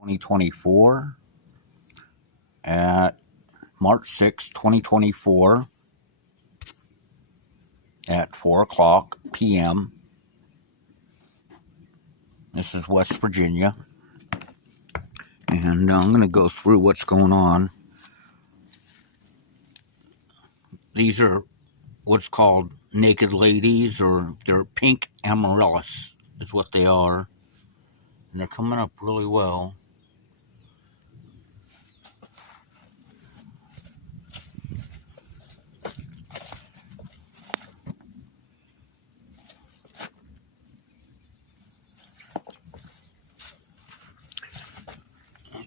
2024 at March 6, 2024 at 4 o'clock p.m. This is West Virginia, and I'm going to go through what's going on. These are what's called naked ladies, or they're pink amaryllis is what they are, and they're coming up really well.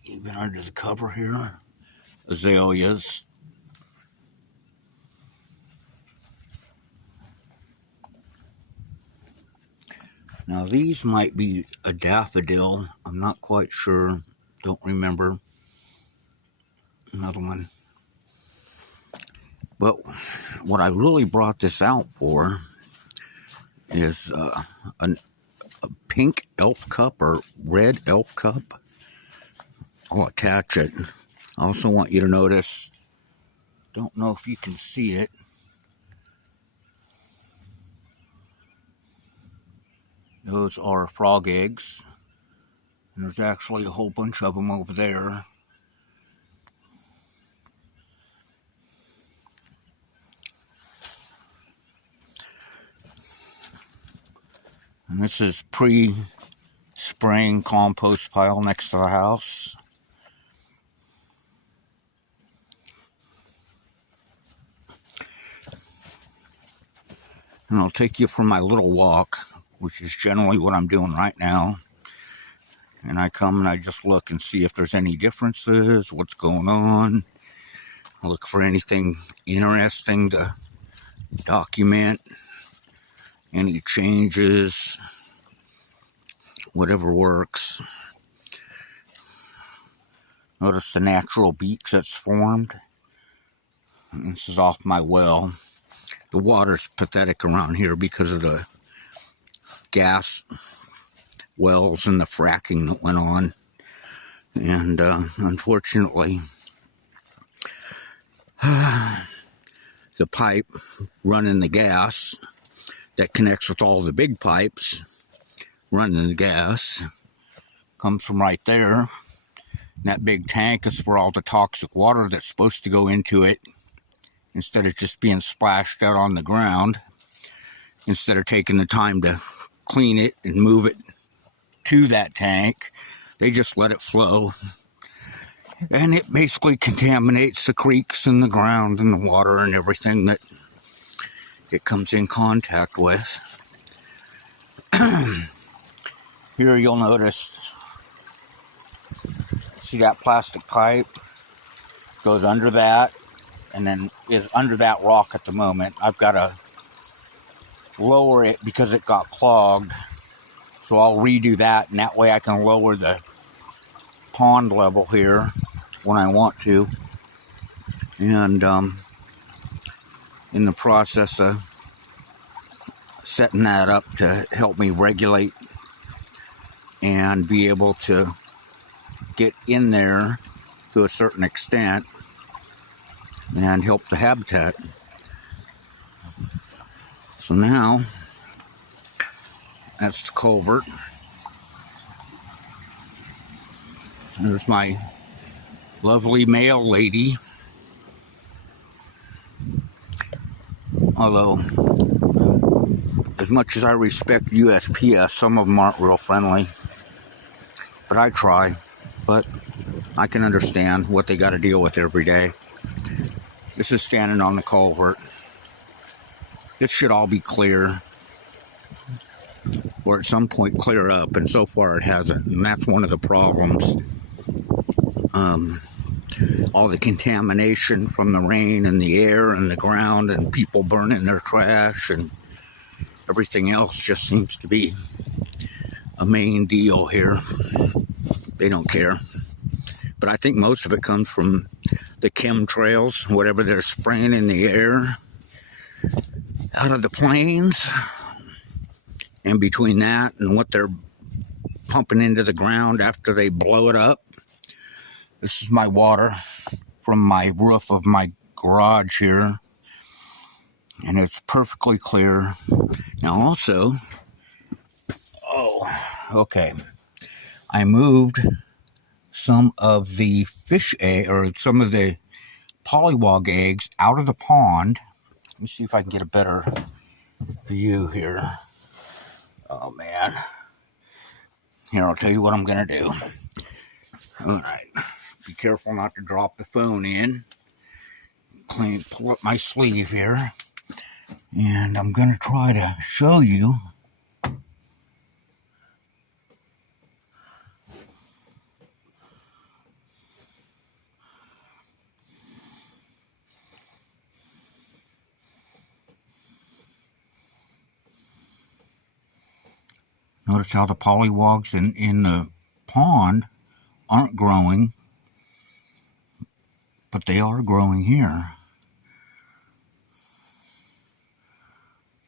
Even under the cover here, azaleas. Now these might be a daffodil. I'm not quite sure. Don't remember. Another one. But what I really brought this out for is a pink elf cup or red elf cup. I'll attach it. I also want you to notice, don't know if you can see it, those are frog eggs. And there's actually a whole bunch of them over there. And this is pre-spraying compost pile next to the house. And I'll take you for my little walk, which is generally what I'm doing right now. And I come and I just look and see if there's any differences, what's going on. I look for anything interesting to document, any changes, whatever works. Notice the natural beach that's formed. And this is off my well. The water's pathetic around here because of the gas wells and the fracking that went on. And unfortunately, the pipe running the gas that connects with all the big pipes running the gas comes from right there. And that big tank is for all the toxic water that's supposed to go into it, instead of just being splashed out on the ground. Instead of taking the time to clean it and move it to that tank, they just let it flow. And it basically contaminates the creeks and the ground and the water and everything that it comes in contact with. Here you'll notice, see that plastic pipe goes under that, and then is under that rock at the moment. I've got to lower it because it got clogged. So I'll redo that, and that way I can lower the pond level here when I want to. And in the process of setting that up to help me regulate and be able to get in there to a certain extent and help the habitat. So now, that's the culvert. There's my lovely male lady. Although, as much as I respect USPS, some of them aren't real friendly. But I try. But I can understand what they got to deal with every day. This is standing on the culvert. This should all be clear, or at some point clear up, and so far it hasn't, and that's one of the problems. All the contamination from the rain and the air and the ground and people burning their trash and everything else just seems to be a main deal here. They don't care. But I think most of it comes from the chemtrails, whatever they're spraying in the air out of the planes. And between that and what they're pumping into the ground after they blow it up. This is my water from my roof of my garage here, and it's perfectly clear. Now also, okay, I moved some of the fish egg, or some of the pollywog eggs out of the pond. Let me see if I can get a better view here. Oh man. Here, I'll tell you what I'm gonna do. Alright. Be careful not to drop the phone in. Pull up my sleeve here. And I'm gonna try to show you notice how the pollywogs in the pond aren't growing, but they are growing here.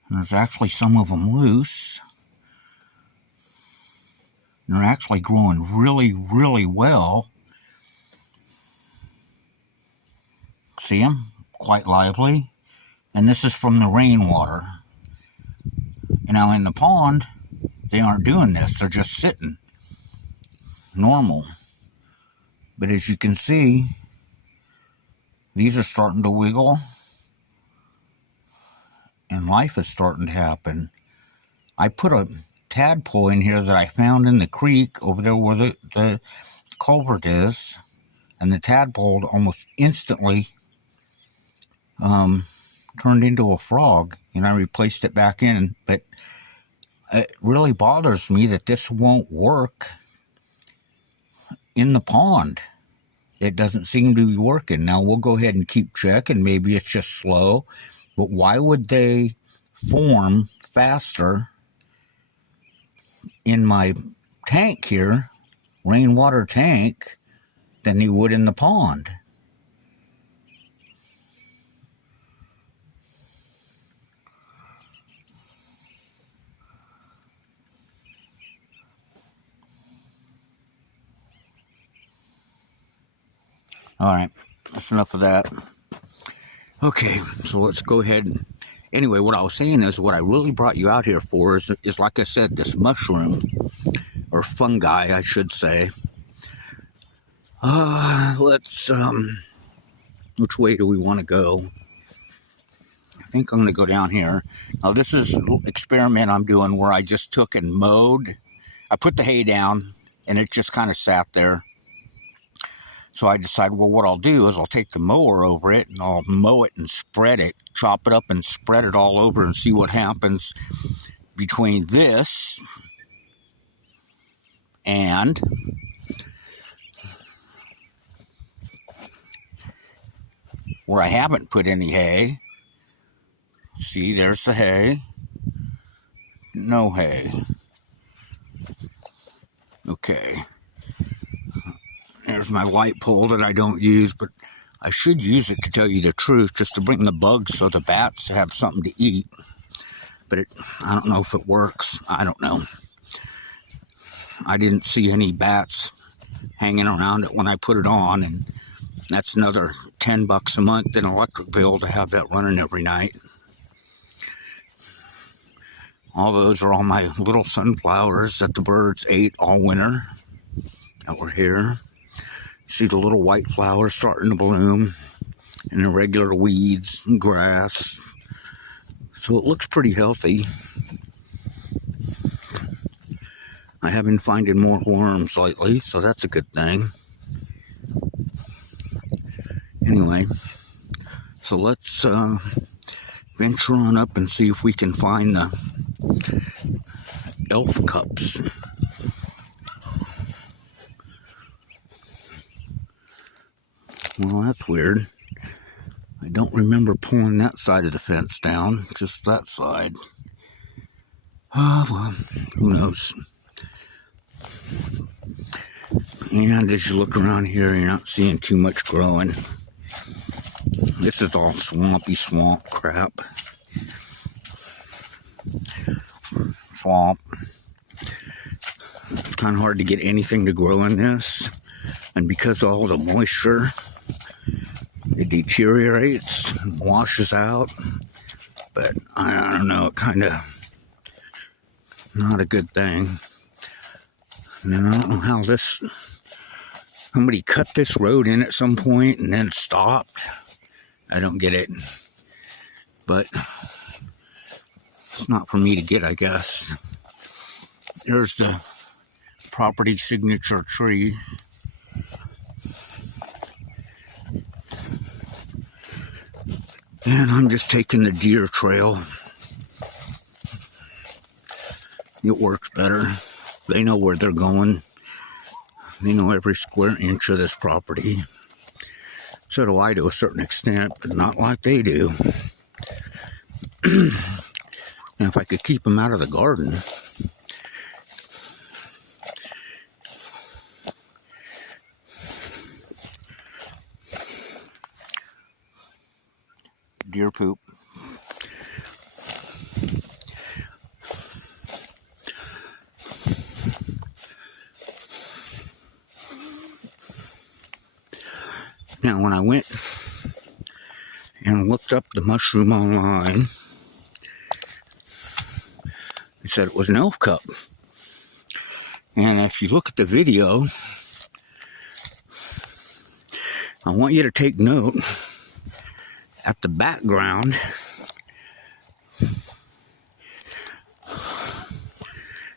And there's actually some of them loose. And they're actually growing really, really well. See them? Quite lively. And this is from the rainwater. And now in the pond, they aren't doing this. They're just sitting. Normal. But as you can see, these are starting to wiggle. And life is starting to happen. I put a tadpole in here that I found in the creek over there where the culvert is. And the tadpole almost instantly turned into a frog. And I replaced it back in. But it really bothers me that this won't work in the pond. It doesn't seem to be working. Now we'll go ahead and keep checking. Maybe it's just slow. But why would they form faster in my tank here, rainwater tank, than they would in the pond? Alright, that's enough of that. Okay, so let's go ahead. Anyway, what I was saying is what I really brought you out here for is like I said, this mushroom, or fungi, I should say. Let's, which way do we want to go? I think I'm going to go down here. Now, this is an experiment I'm doing where I just took and mowed. I put the hay down, and it just kind of sat there. So I decided, well, what I'll do is I'll take the mower over it, and I'll mow it and spread it, chop it up and spread it all over and see what happens between this and where I haven't put any hay. See, there's the hay. No hay. Okay. There's my light pole that I don't use, but I should use it, to tell you the truth, just to bring the bugs so the bats have something to eat. But I don't know if it works. I don't know. I didn't see any bats hanging around it when I put it on, and that's another $10 a month in electric bill to have that running every night. All those are all my little sunflowers that the birds ate all winter that were here. See the little white flowers starting to bloom, and the regular weeds and grass. So it looks pretty healthy. I have been finding more worms lately, so that's a good thing. Anyway, so let's venture on up and see if we can find the elf cups. Well, that's weird. I don't remember pulling that side of the fence down, just that side. Well, who knows? And as you look around here, you're not seeing too much growing. This is all swampy swamp crap. Swamp. kind of hard to get anything to grow in this. And because of all the moisture, it deteriorates and washes out. But I don't know, it kind of not a good thing. And I don't know how somebody cut this road in at some point and then stopped. I don't get it. But it's not for me to get, I guess. There's the property signature tree. And I'm just taking the deer trail. It works better. They know where they're going. They know every square inch of this property. So do I to a certain extent, but not like they do. Now, if I could keep them out of the garden. Deer poop. Now, when I went and looked up the mushroom online, it said it was an elf cup. And if you look at the video, I want you to take note at the background.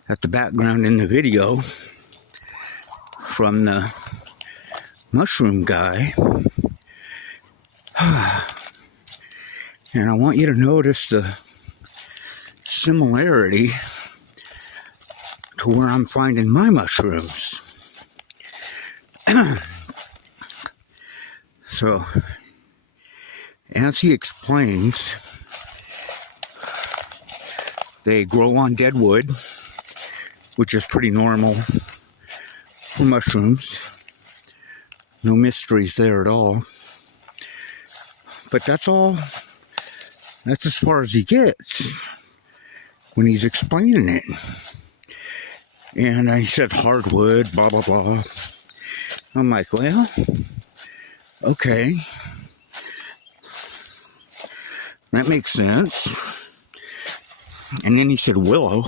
At the background in the video from the mushroom guy. And I want you to notice the similarity to where I'm finding my mushrooms. So, as he explains, they grow on dead wood, which is pretty normal for mushrooms. No mysteries there at all. But that's all. That's as far as he gets when he's explaining it. And he said hardwood, blah, blah, blah. I'm like, well, okay. That makes sense. And then he said willow.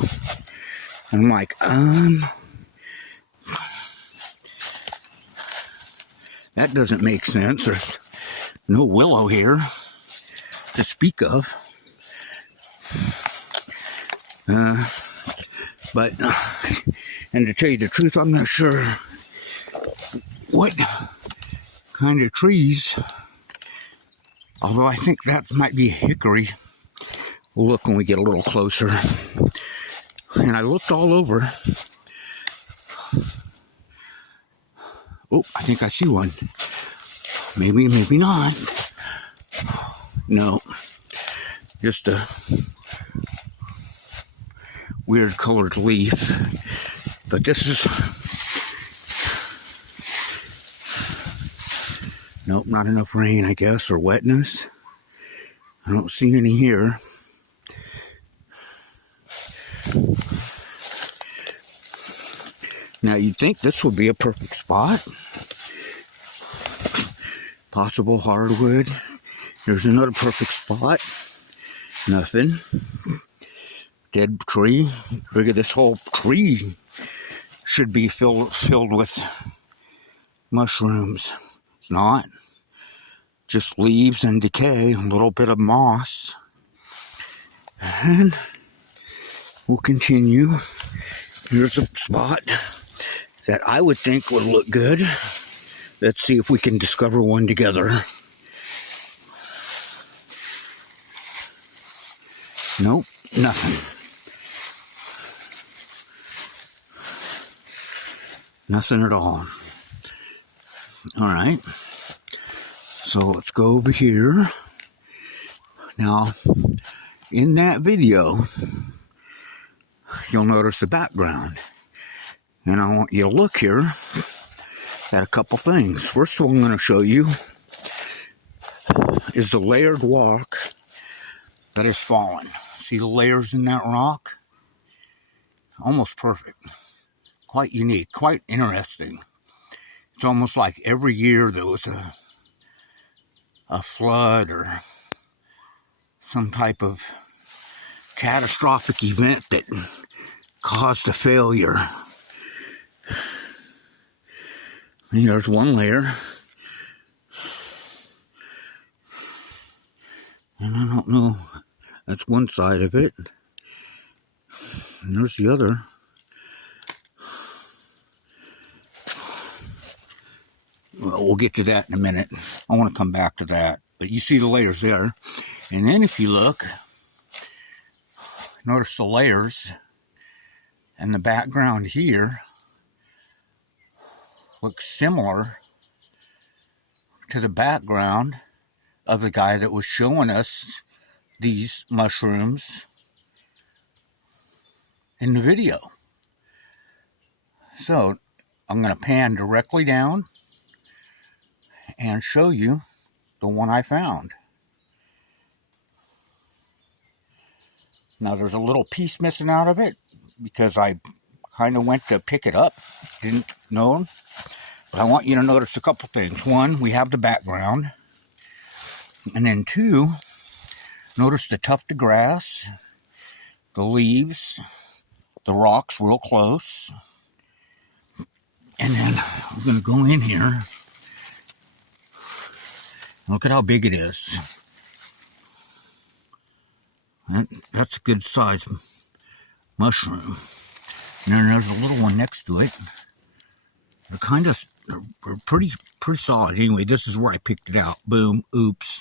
And I'm like, that doesn't make sense. There's no willow here to speak of. But, and to tell you the truth, I'm not sure what kind of trees, although I think that might be hickory. We'll look when we get a little closer. And I looked all over. Oh, I think I see one. Maybe, maybe not. No. Just a weird colored leaf. But this is... Nope, not enough rain, I guess, or wetness. I don't see any here. Now, you'd think this would be a perfect spot. Possible hardwood. There's another perfect spot. Nothing. Dead tree. Figure this whole tree should be filled with mushrooms. It's not. Just leaves and decay. A little bit of moss. And we'll continue. Here's a spot that I would think would look good. Let's see if we can discover one together. Nope, nothing. Nothing at all. All right. So let's go over here. Now, in that video, you'll notice the background. And I want you to look here at a couple things. First of all, I'm going to show you is the layered rock that has fallen. See the layers in that rock? Almost perfect. quite unique, quite interesting. It's almost like every year there was a flood or some type of catastrophic event that caused a failure. And there's one layer. And I don't know. That's one side of it. And there's the other. Well, we'll get to that in a minute. I want to come back to that. But you see the layers there. And then if you look, notice the layers and the background here looks similar to the background of the guy that was showing us these mushrooms in the video. So I'm going to pan directly down and show you the one I found. Now there's a little piece missing out of it because I kind of went to pick it up, didn't know. But I want you to notice a couple things. One, we have the background. And then two, notice the tuft of grass, the leaves, the rocks real close. And then we're going to go in here. Look at how big it is. That's a good size mushroom. And then there's a little one next to it. They're pretty solid. Anyway, this is where I picked it out. Boom, oops.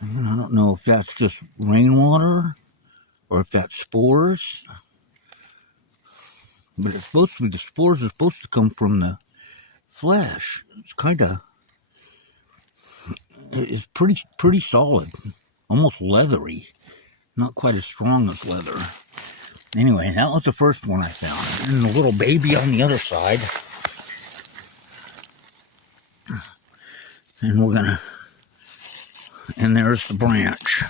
And I don't know if that's just rainwater or if that's spores. But it's supposed to be, the spores are supposed to come from the flesh. It's pretty solid, almost leathery, not quite as strong as leather. Anyway, that was the first one I found. And the little baby on the other side. And there's the branch.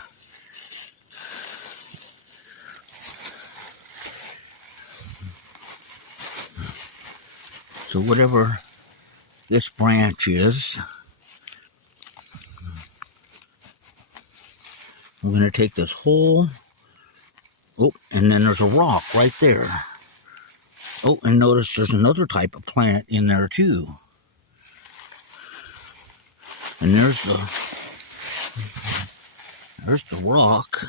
So whatever this branch is, I'm going to take this whole, and then there's a rock right there. Oh, and notice there's another type of plant in there too. And there's the rock.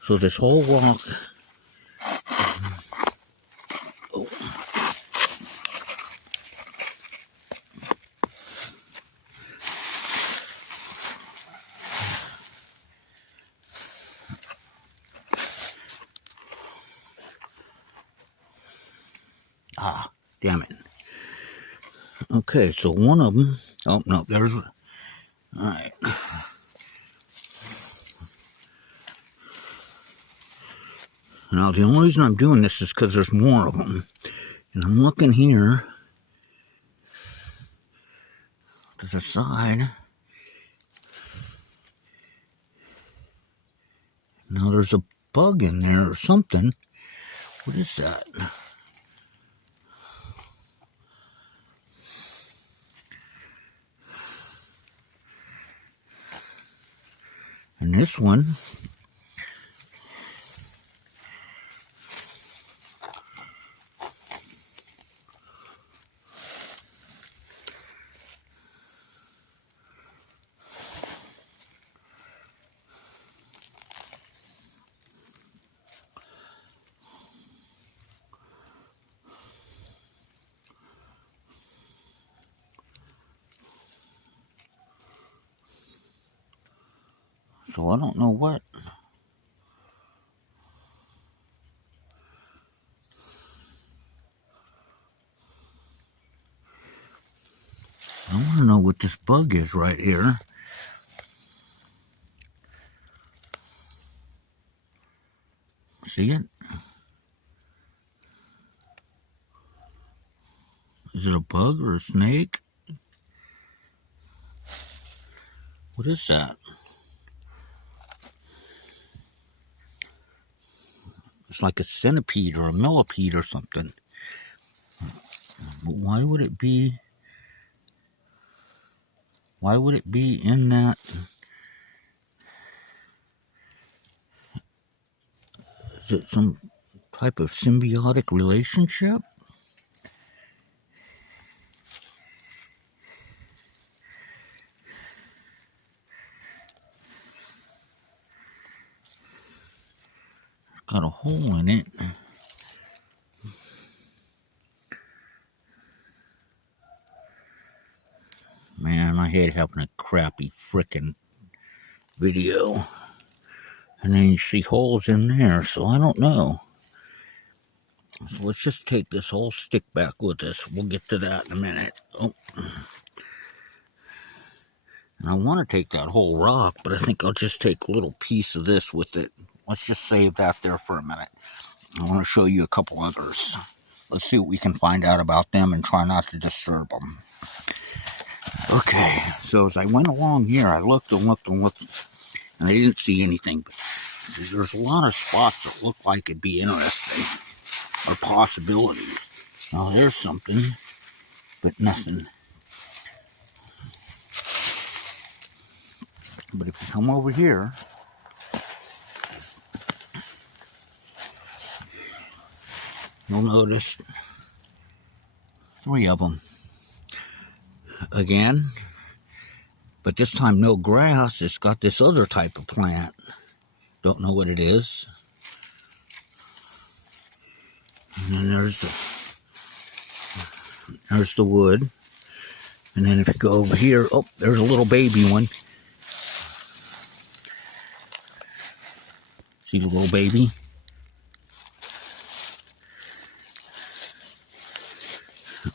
So this whole rock, damn it. Okay, so one of them, oh no, there's, all right. Now the only reason I'm doing this is because there's more of them. And I'm looking here to the side. Now there's a bug in there or something. What is that? And this one, so I don't know what. I want to know what this bug is right here. See it? Is it a bug or a snake? What is that? It's like a centipede or a millipede or something. But why would it be? Why would it be in that? Is it some type of symbiotic relationship? Got a hole in it. Man, I hate having a crappy frickin' video. And then you see holes in there, so I don't know. So let's just take this whole stick back with us. We'll get to that in a minute. Oh. And I want to take that whole rock, but I think I'll just take a little piece of this with it. Let's just save that there for a minute. I want to show you a couple others. Let's see what we can find out about them and try not to disturb them. Okay, so as I went along here, I looked and looked and looked, and I didn't see anything. But there's a lot of spots that look like it'd be interesting, or possibilities. Now there's something, but nothing. But if you come over here, you'll notice 3 of them. Again, but this time no grass. It's got this other type of plant. Don't know what it is. And then there's the wood. And then if you go over here, oh, there's a little baby one. See the little baby?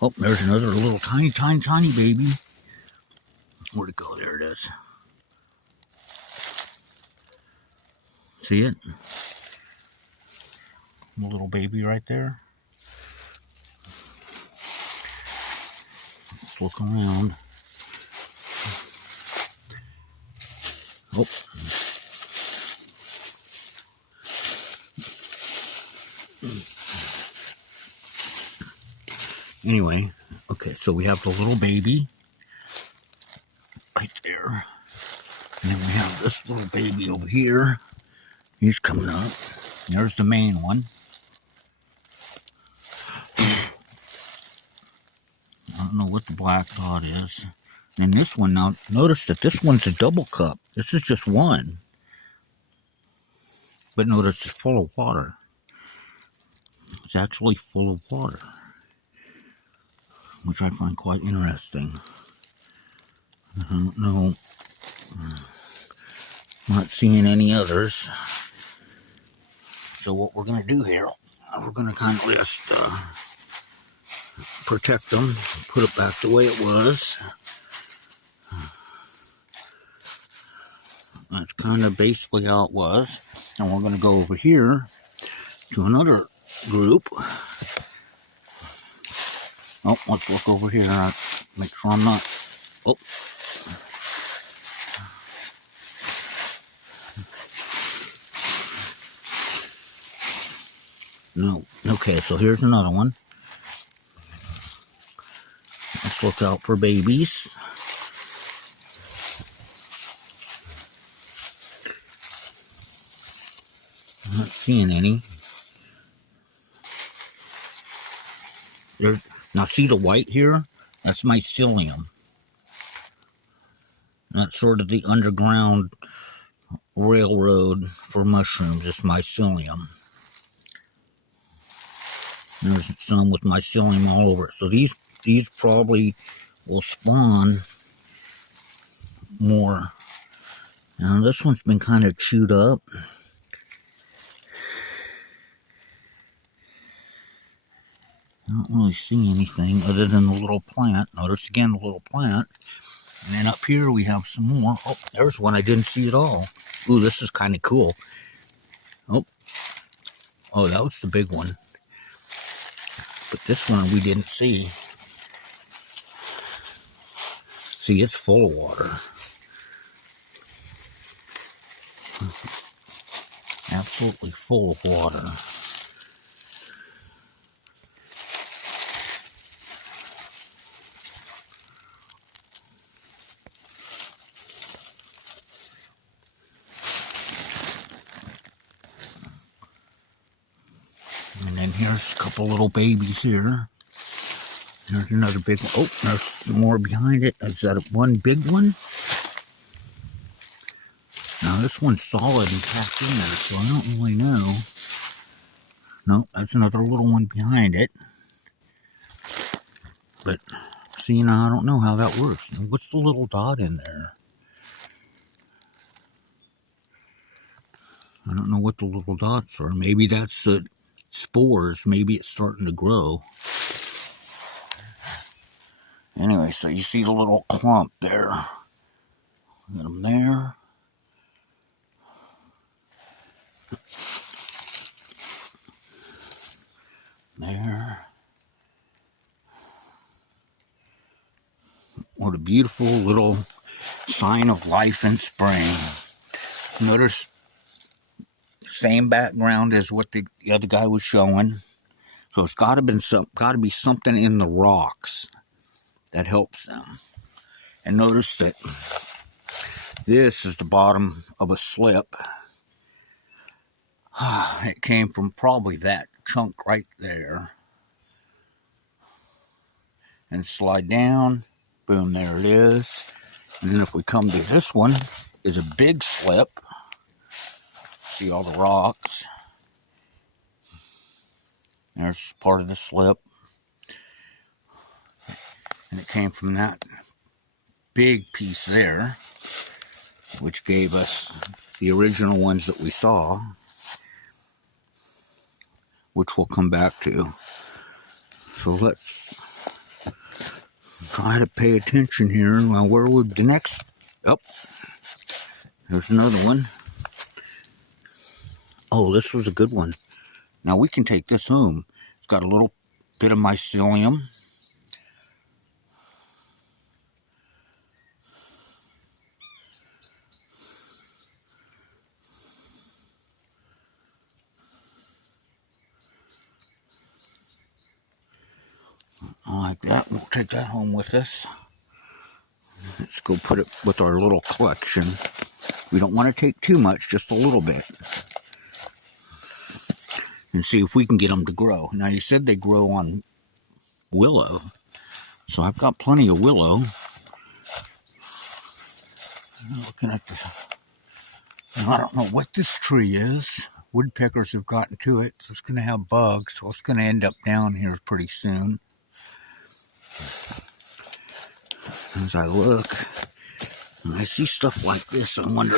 Oh, there's another little tiny baby. Where'd it go? There it is. See it? The little baby right there. Let's look around. Oh. Anyway, okay, so we have the little baby right there. And then we have this little baby over here. He's coming up. There's the main one. I don't know what the black dot is. And this one, now notice that this one's a double cup. This is just one. But notice it's full of water. It's actually full of water, which I find quite interesting. I don't know. I'm not seeing any others. So what we're going to do here, we're going to kind of just protect them, put it back the way it was. That's kind of basically how it was. And we're going to go over here to another group. Oh, let's look over here. Make sure I'm not. Oh. No. Okay, so here's another one. Let's look out for babies. I'm not seeing any. Now see the white here? That's mycelium. That's sort of the underground railroad for mushrooms. It's mycelium. There's some with mycelium all over it. So these probably will spawn more. Now this one's been kind of chewed up. I don't really see anything other than the little plant. Notice again the little plant. And then up here we have some more. Oh, there's one I didn't see at all. Ooh, this is kind of cool. Oh, that was the big one. But this one we didn't see. See, it's full of water. Absolutely full of water. And then here's a couple little babies here. There's another big one. Oh, there's some more behind it. Is that one big one? Now this one's solid and packed in there, so I don't really know. Nope, that's another little one behind it. But, see, now I don't know how that works. What's the little dot in there? I don't know what the little dots are. Maybe that's the spores. Maybe it's starting to grow. Anyway, so you see the little clump there. Got them there. There. What a beautiful little sign of life in spring. Notice same background as what the other guy was showing. So it's got to be something in the rocks that helps them. And notice that this is the bottom of a slip. It came from probably that chunk right there. And slide down. Boom, there it is. And then if we come to this one, is a big slip. See all the rocks. There's part of the slip. And it came from that big piece there, which gave us the original ones that we saw, which we'll come back to. So let's try to pay attention here. Now, where would the next? Oh, there's another one. Oh, this was a good one. Now we can take this home. It's got a little bit of mycelium. I like that. We'll take that home with us. Let's go put it with our little collection. We don't want to take too much, just a little bit. And see if we can get them to grow. Now, you said they grow on willow. So I've got plenty of willow. Looking at this. I don't know what this tree is. Woodpeckers have gotten to it, so it's going to have bugs. So it's going to end up down here pretty soon. As I look, and I see stuff like this, I wonder,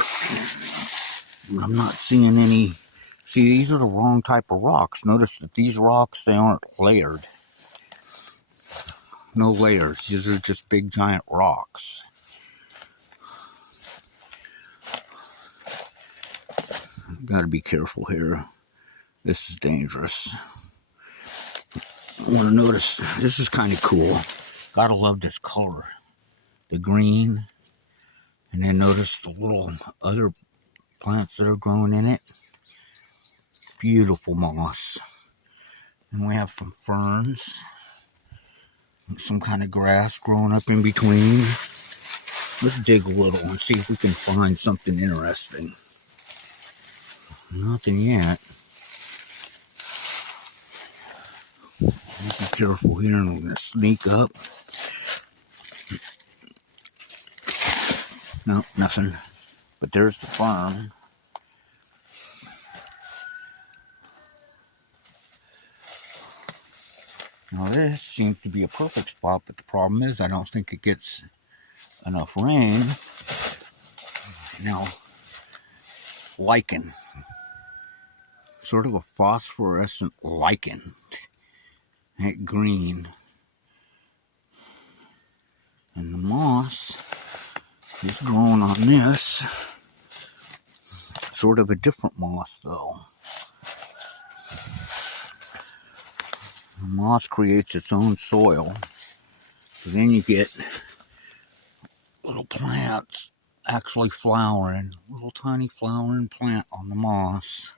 I'm not seeing any. See, these are the wrong type of rocks. Notice that these rocks, they aren't layered. No layers. These are just big giant rocks. Got to be careful here. This is dangerous. I want to notice, this is kind of cool. Gotta love this color. The green. And then notice the little other plants that are growing in it. Beautiful moss. And we have some ferns. Some kind of grass growing up in between. Let's dig a little and see if we can find something interesting. Nothing yet. Be careful here, and I'm going to sneak up. No, nothing. But there's the farm. Now this seems to be a perfect spot, but the problem is I don't think it gets enough rain. Now, lichen. Sort of a phosphorescent lichen. That green. And the moss is growing on this. Sort of a different moss though. The moss creates its own soil. So then you get little plants actually flowering. Little tiny flowering plant on the moss.